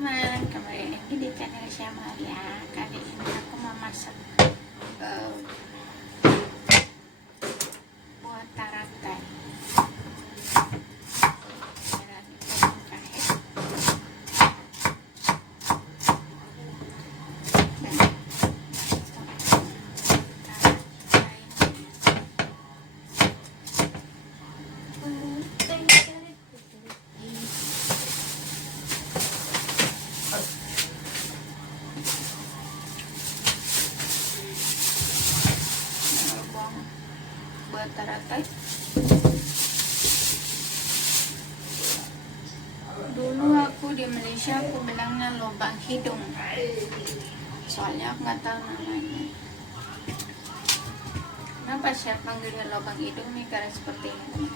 teman-teman, kembali lagi di channel Syamaria. Kali ini aku mau masak buat taratai. Buat taratai. Dulu aku di Malaysia aku bilangnya lubang hidung, soalnya aku nggak tahu namanya. Kenapa saya panggilnya lubang hidung nih? Karena seperti ini.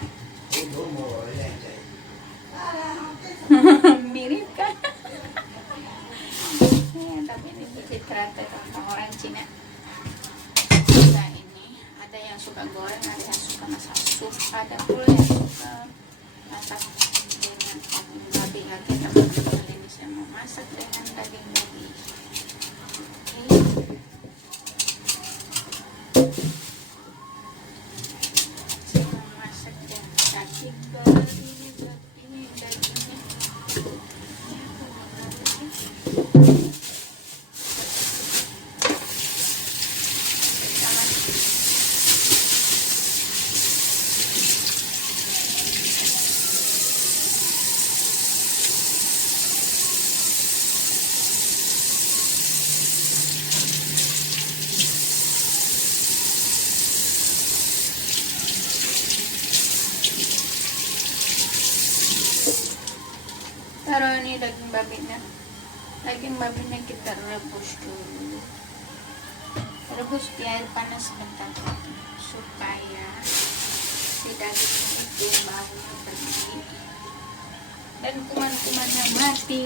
Mirip kan? Ya, tapi ini biji taratai orang Cina. Nah, ini ada yang suka goreng, ada yang suka masak sup, ada pula yang suka masak dengan daging babi. Oke teman-teman, kali ini saya mau masak dengan daging babi. Saya mau masak dengan daging babi. Dagingnya taruh ini daging babinya kita rebus dulu, rebus di air panas sebentar supaya si daging itu baunya pergi dan kuman-kumannya mati.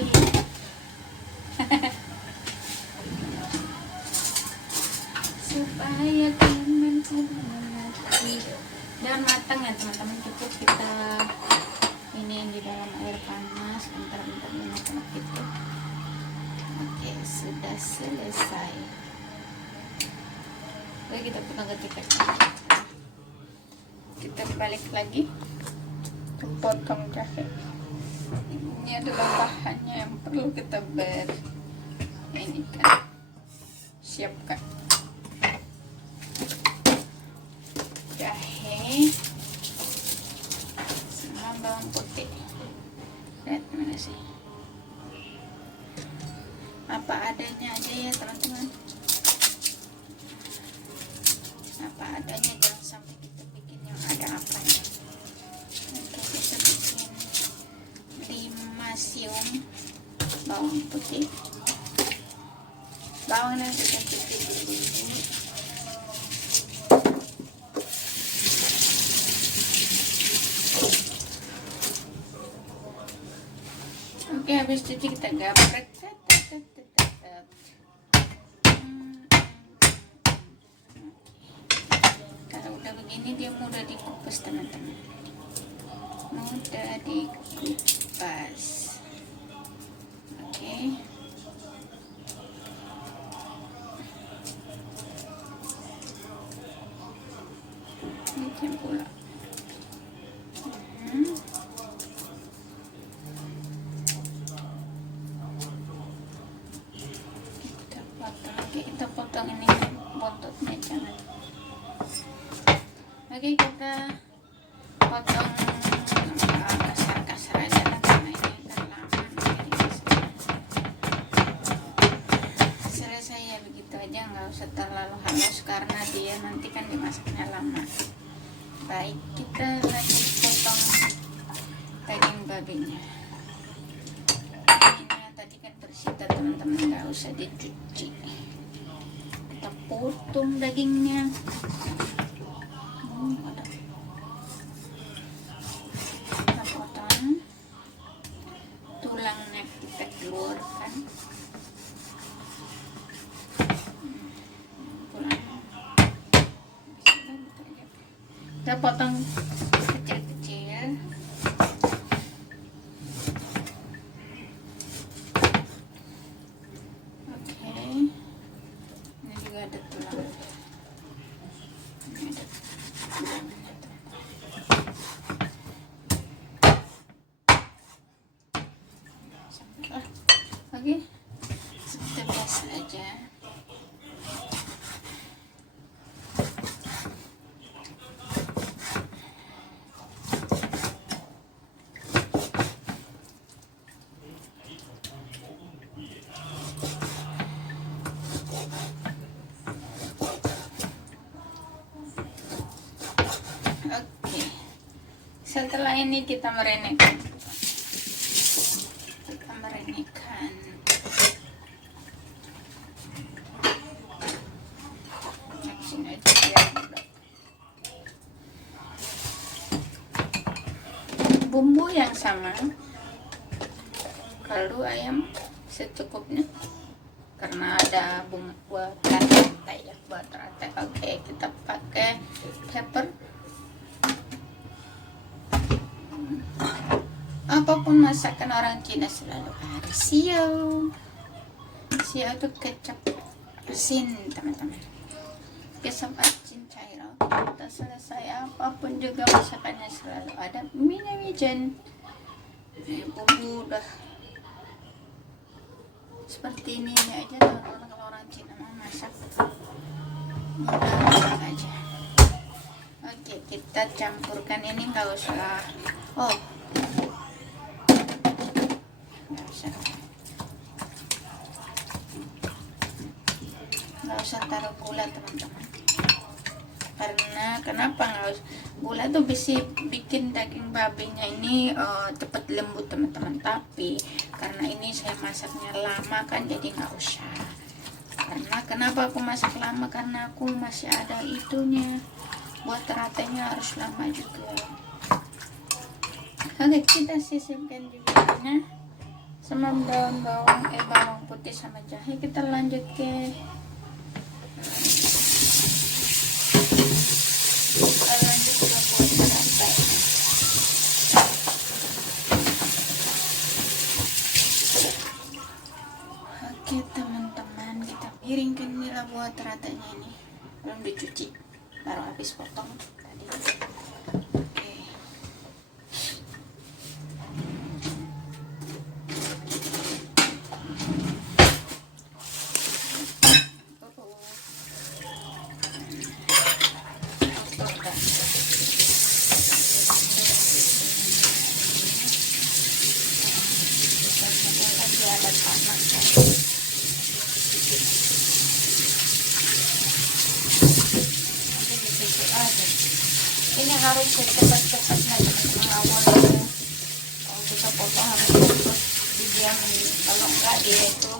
Supaya kuman-kumannya mati dan matang ya teman-teman. Cukup kita ini yang di dalam air panas bentar-bentar enak-enak gitu. Oke, sudah selesai. Oke, kita potong ketika kita balik lagi untuk potong jahe. Ini adalah bahannya yang perlu kita ini kan siapkan. Jahe sama bawang putih. Lihat mana sih? Apa adanya aja ya teman-teman. Apa adanya, jangan sampai kita bikin yang ada apanya. Oke, kita bikin 5 siung bawang putih. Bawangnya kita putih dulu. Oke, habis itu kita gaprek. Kalau udah begini dia mudah dikupas teman-teman, mudah dikupas. Oke, ini pula. Kita potong ini bototnya, jangan. Oke, kita potong kasar-kasar aja karena ini udah lama. Selesai ya, begitu aja, nggak usah terlalu halus karena dia nanti kan dimasaknya lama. Baik, kita lanjut potong daging babinya. Ini tadi kan bersih teman-teman, nggak usah dicuci. Kita potong dagingnya. Kita potong tulangnya, kita keluarkan tulangnya. Kita potong kecil-kecil. Oke, seperti biasa aja. Oke, setelah ini kita merenekan bumbu yang sama, kaldu ayam secukupnya karena ada buat rantai ya, buat rantai. Oke, kita pakai pepper. Apapun masakan orang Cina selalu ada siau. Siau itu kecap asin, teman-teman. Kecap asin cair. Kita selesai apapun juga masakannya selalu ada minyak wijen. Bumbu udah seperti ini aja. Kalau orang Cina mau masak mudah aja. Oke, kita campurkan ini, nggak usah nggak usah taruh gula, teman-teman. Karena kenapa nggak usah gula tuh bisa bikin daging babinya ini cepat lembut, teman-teman. Tapi karena ini saya masaknya lama kan, jadi nggak usah. Karena kenapa aku masak lama, karena aku masih ada itunya, buat ratenya harus lama juga. Oke, kita sisipkan juga sama daun bawang putih sama jahe. Kita lanjut ke Oke, teman-teman, kita piringkan nila buat ratanya ini. Belum dicuci, baru habis potong tadi. Oke. Ini harus cepat-cepatnya, teman-teman. Awalnya kalau kita potong harus cepat didiamin, kalau enggak dia itu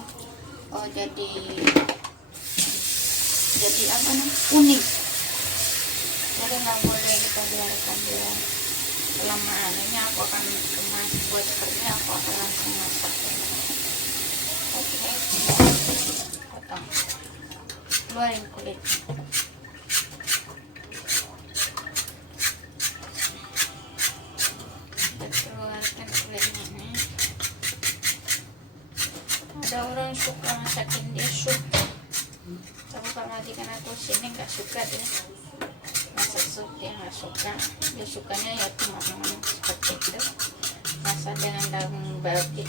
jadi apa nih, kuning. Jadi nggak boleh kita biarkan dia kelamaan. Ini aku akan buat seperti ini, aku akan langsung masak. Oke, potong, keluarin kulit. Ada orang suka masakin dia sup, tapi kalau majikan aku sini nggak suka dia masak sup, dia nggak suka. Dia sukanya ya cuma seperti itu, masak dengan daging babi.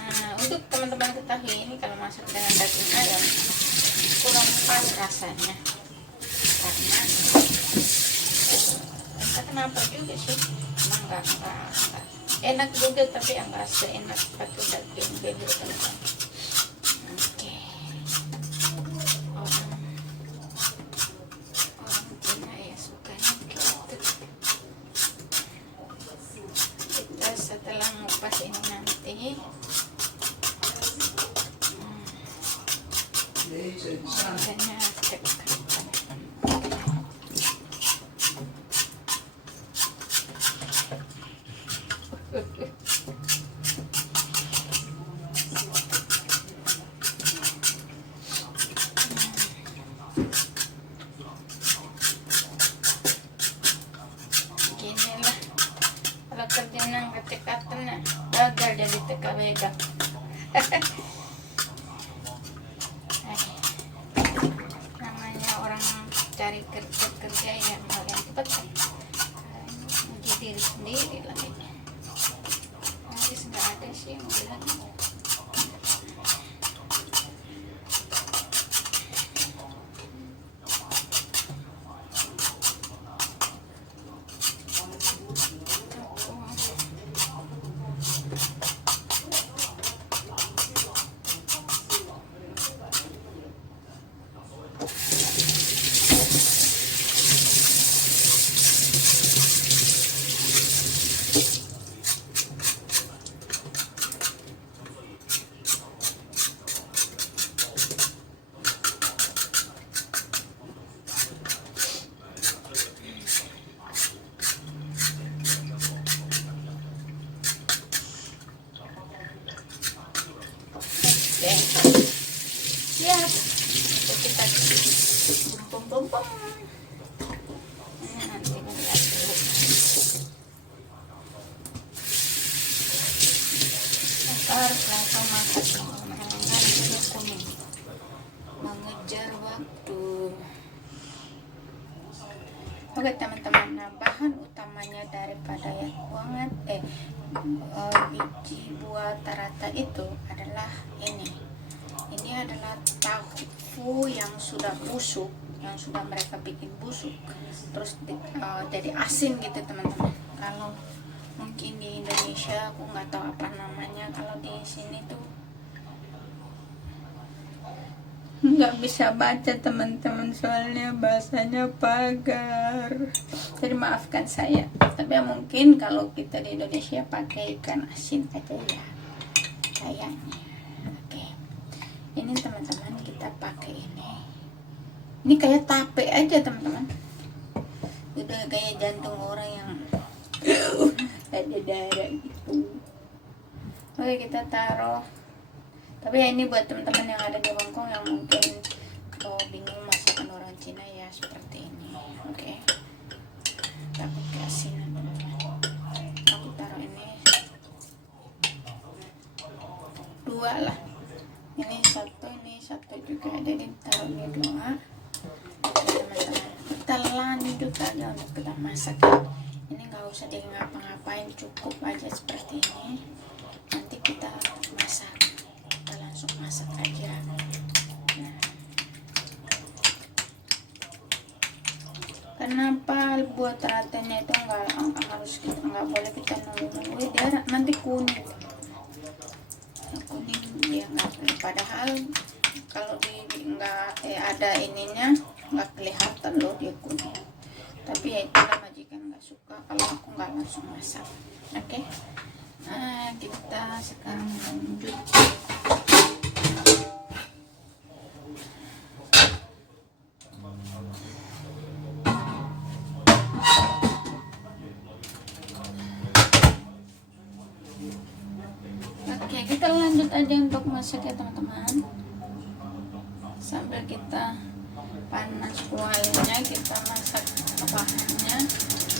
Nah, untuk teman-teman ketahui, ini kalau masak dengan daging ayam kurang pas rasanya, karena entah kenapa juga sih, emang nggak enak juga, tapi yang nggak seenak pakai daging baby, teman-teman. Oke, orang Cina ya sukanya gitu. Kita setelah ngupas ini nanti rasanya cek. Ginilah kalau kerja nang kecekatan gagal jadi TKWG. Namanya orang cari kerja yang hal yang cepat kan, uji diri sendiri lah ini. Nanti nggak ada sih yang bilang Oke, siap. Kita tumpang. Ini nanti kita dulu. Harus langsung masak ini kuning, mengejar waktu. Oke teman-teman, nah bahan utamanya daripada yang buangan biji buah tarata itu adalah ini adalah tahu yang sudah busuk, yang sudah mereka bikin busuk, terus jadi asin gitu teman-teman. Kalau mungkin di Indonesia aku nggak tahu apa namanya, kalau di sini tuh nggak bisa baca teman-teman, soalnya bahasanya pagar, jadi maafkan saya. Tapi ya mungkin kalau kita di Indonesia pakai ikan asin aja ya kayaknya. Oke, ini teman-teman kita pakai ini kayak tape aja teman-teman, udah kayak jantung orang yang ada darah gitu. Oke, kita taruh. Tapi ya ini buat teman-teman yang ada di Hongkong yang mungkin bingung masakan orang Cina ya seperti ini. Oke, takut keasinan teman-teman. Aku taruh ini 2 lah. Ini satu juga. Jadi taruh ini 2. Oke teman-teman, kita lanjut aja untuk kita masak. Ini nggak usah di ngapa-ngapain, cukup aja seperti ini. Nanti kita masak. Masak aja. Nah, kenapa buat teratennya itu nggak boleh kita nunggu dia nanti kuning dia nggak, padahal kalau nggak ada ininya nggak kelihatan loh dia kuning. Tapi ya itulah majikan nggak suka kalau aku nggak langsung masak. Oke. Nah, kita sekarang lanjut. Oke, kita lanjut aja untuk masak ya teman-teman. Sambil kita panas kuahnya, kita masak bahannya,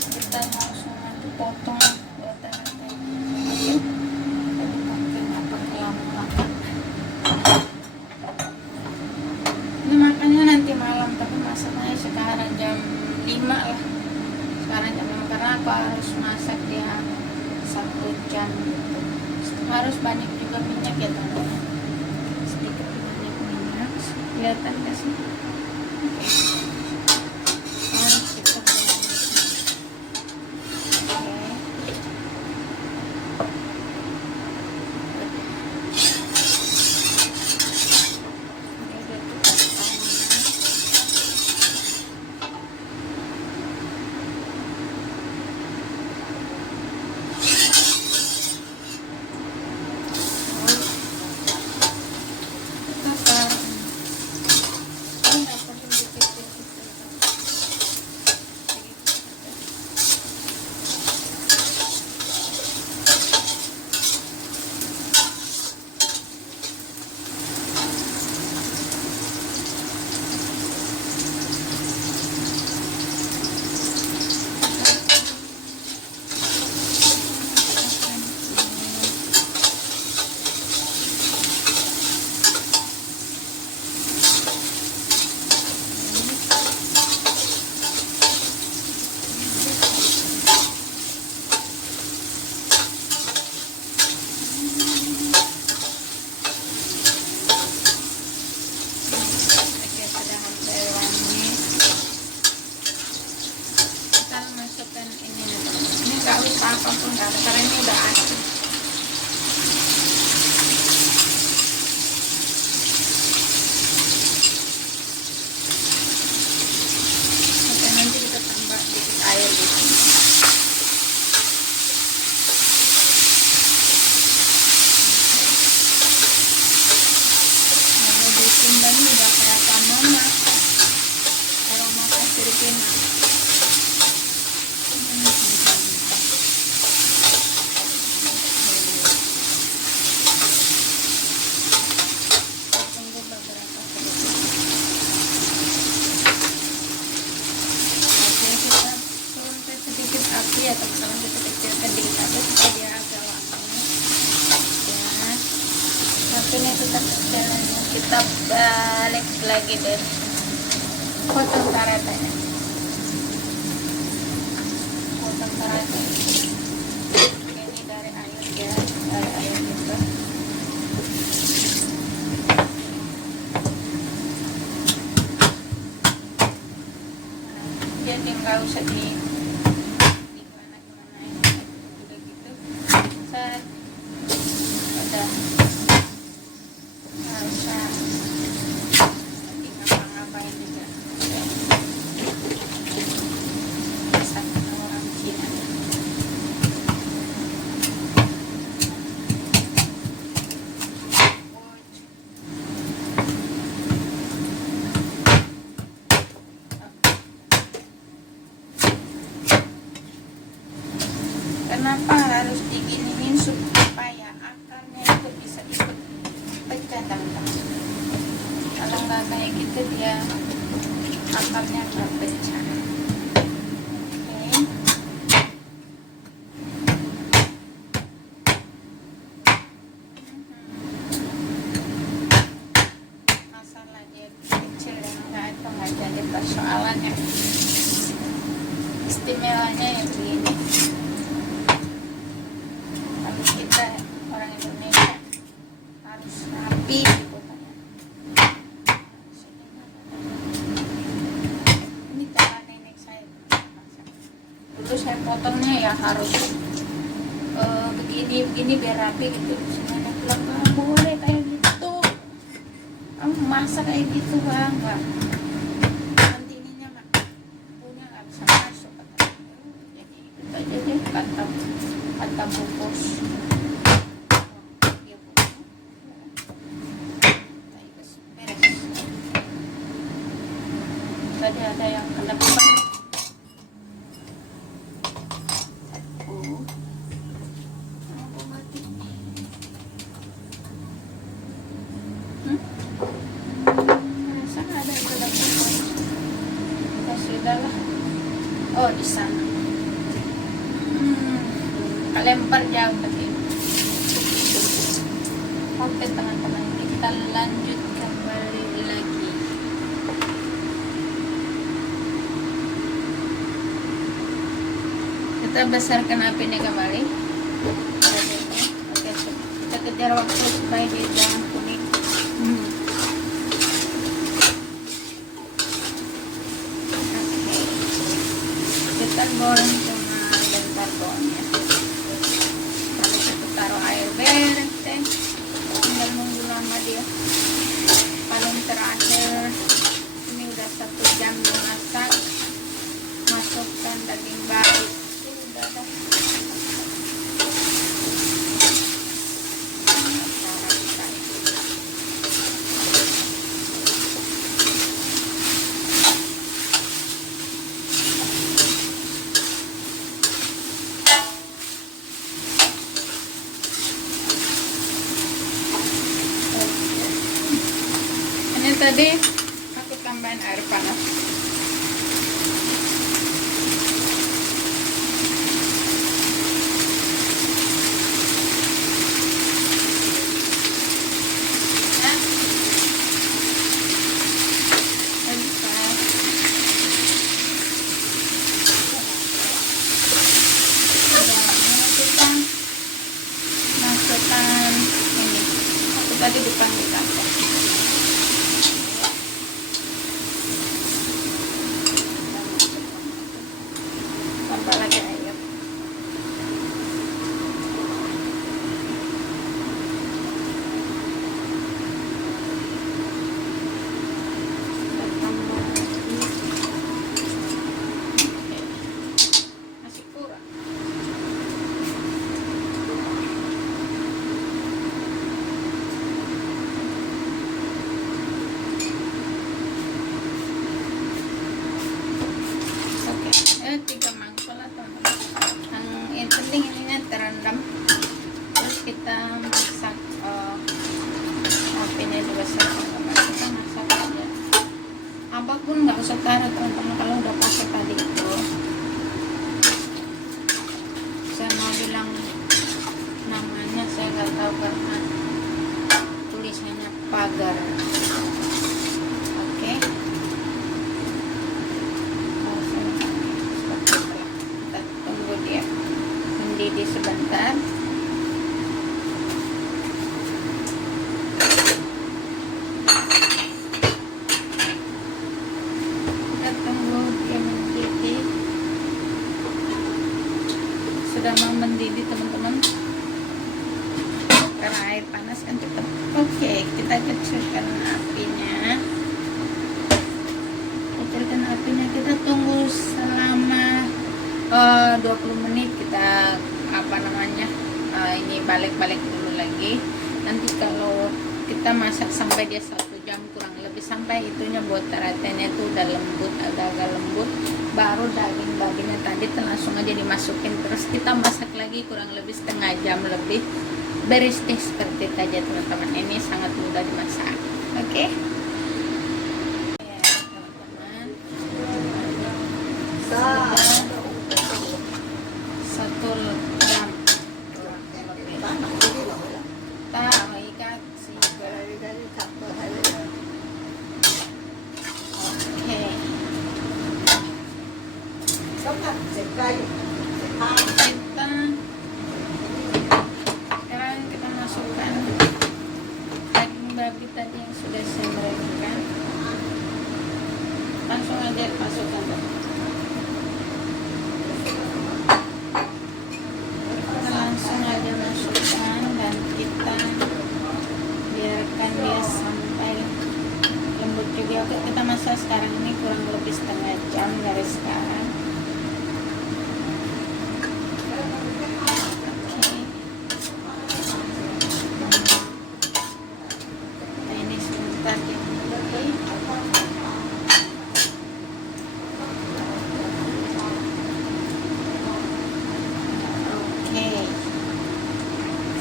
kita langsung nanti potong buat teratai. Oke, ini makannya nanti malam, tapi masaknya sekarang jam 5 lah. Sekarang jam 5 karena aku harus masak dia 1 jam gitu. Harus banyak juga minyak ya teman-teman, sedikit banyak minyak, kelihatan gak sih? Oke. Harus kita ini tetap jalan. Kita balik lagi deh, potong karetanya, potong karate ini dari air ya, dari air gitu. Jadi nggak usah di mana ini udah gitu set udah nggak usah lagi ngapa-ngapain juga. Masakan orang Cina. Kenapa harus diginiin supaya akarnya itu bisa ikut pecah teman-teman. Kalau nggak kayak gitu dia akarnya nggak pecah. Oke. Masalah dia kecil ya, nggak jadi persoalannya. Istimewanya yang begini. Kita orang Indonesia harus rapi gitu kan ya. Ini cara nenek saya. Dulu saya potongnya ya harus begini biar rapi gitu. Nenek bilang nggak boleh kayak gitu. Kamu masak kayak gitu bang, nggak. Nanti ininya punya nggak bisa masuk. Jadi itu aja deh kata bungkus. Tadi ada yang kena pipa. Masa ada yang kena pipa? Ya sudahlah. Oh di sana. Lempar jauh tadi. Oke teman-teman, kita lanjut kembali lagi. Kita besarkan apinya kembali. Oke, kita kejar waktu supaya dia jangan kuning. Kita goreng cuma bentar doang ya. Habis itu taruh air beres deh. Tinggal nunggu lama dia. Paling terakhir ini udah 1 jam dimasak. Masukkan daging babi. Udah dah. Ini tadi aku tambahin air panas. Masukkan ini. Aku tadi dipanggil kantor. Tambah lagi air. Masih kurang. Oke, 3 mangkok lah teman-teman. Yang penting ininya terendam. Terus kita masak apinya dibesar. Kita masak aja. Apapun nggak usah taruh teman-teman kalau udah pakai tadi itu. Saya mau bilang namanya saya nggak tahu karena tulis agar. Oke. Kita tunggu dia mendidih sebentar. Kita tunggu dia mendidih. Sudah mau mendidih teman-teman, karena air panas kan cepat. Oke, kita kecilkan apinya. Kita tunggu selama 20 menit. Kita ini balik-balik dulu lagi. Nanti kalau kita masak sampai dia 1 jam kurang lebih, sampai itunya buat taratenya itu udah lembut, agak-agak lembut, baru dagingnya tadi langsung aja dimasukin. Terus kita masak lagi kurang lebih setengah jam lebih. Beres deh seperti itu aja teman-teman. Ini sangat mudah dimasak. Oke. Ya teman-teman, sudah 1 jam. Sekarang kita masukkan daging babi tadi yang sudah saya merendahkan. Langsung aja masukkan. Langsung aja masukkan dan kita biarkan dia sampai lembut juga. Oke, kita masak sekarang ini kurang lebih setengah jam dari sekarang.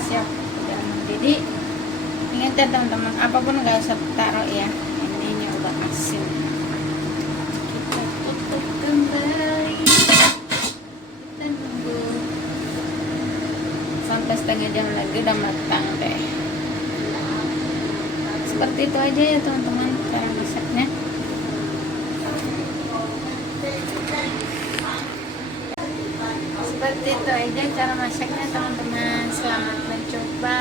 Siap, udah mendidih. Ingat ya teman-teman, apapun nggak usah taruh ya, ininya udah asin. Kita tutup kembali, kita nunggu sampai setengah jam lagi udah matang deh. Seperti itu aja ya teman-teman cara masaknya. Seperti itu aja cara masaknya teman-teman. Selamat mencoba.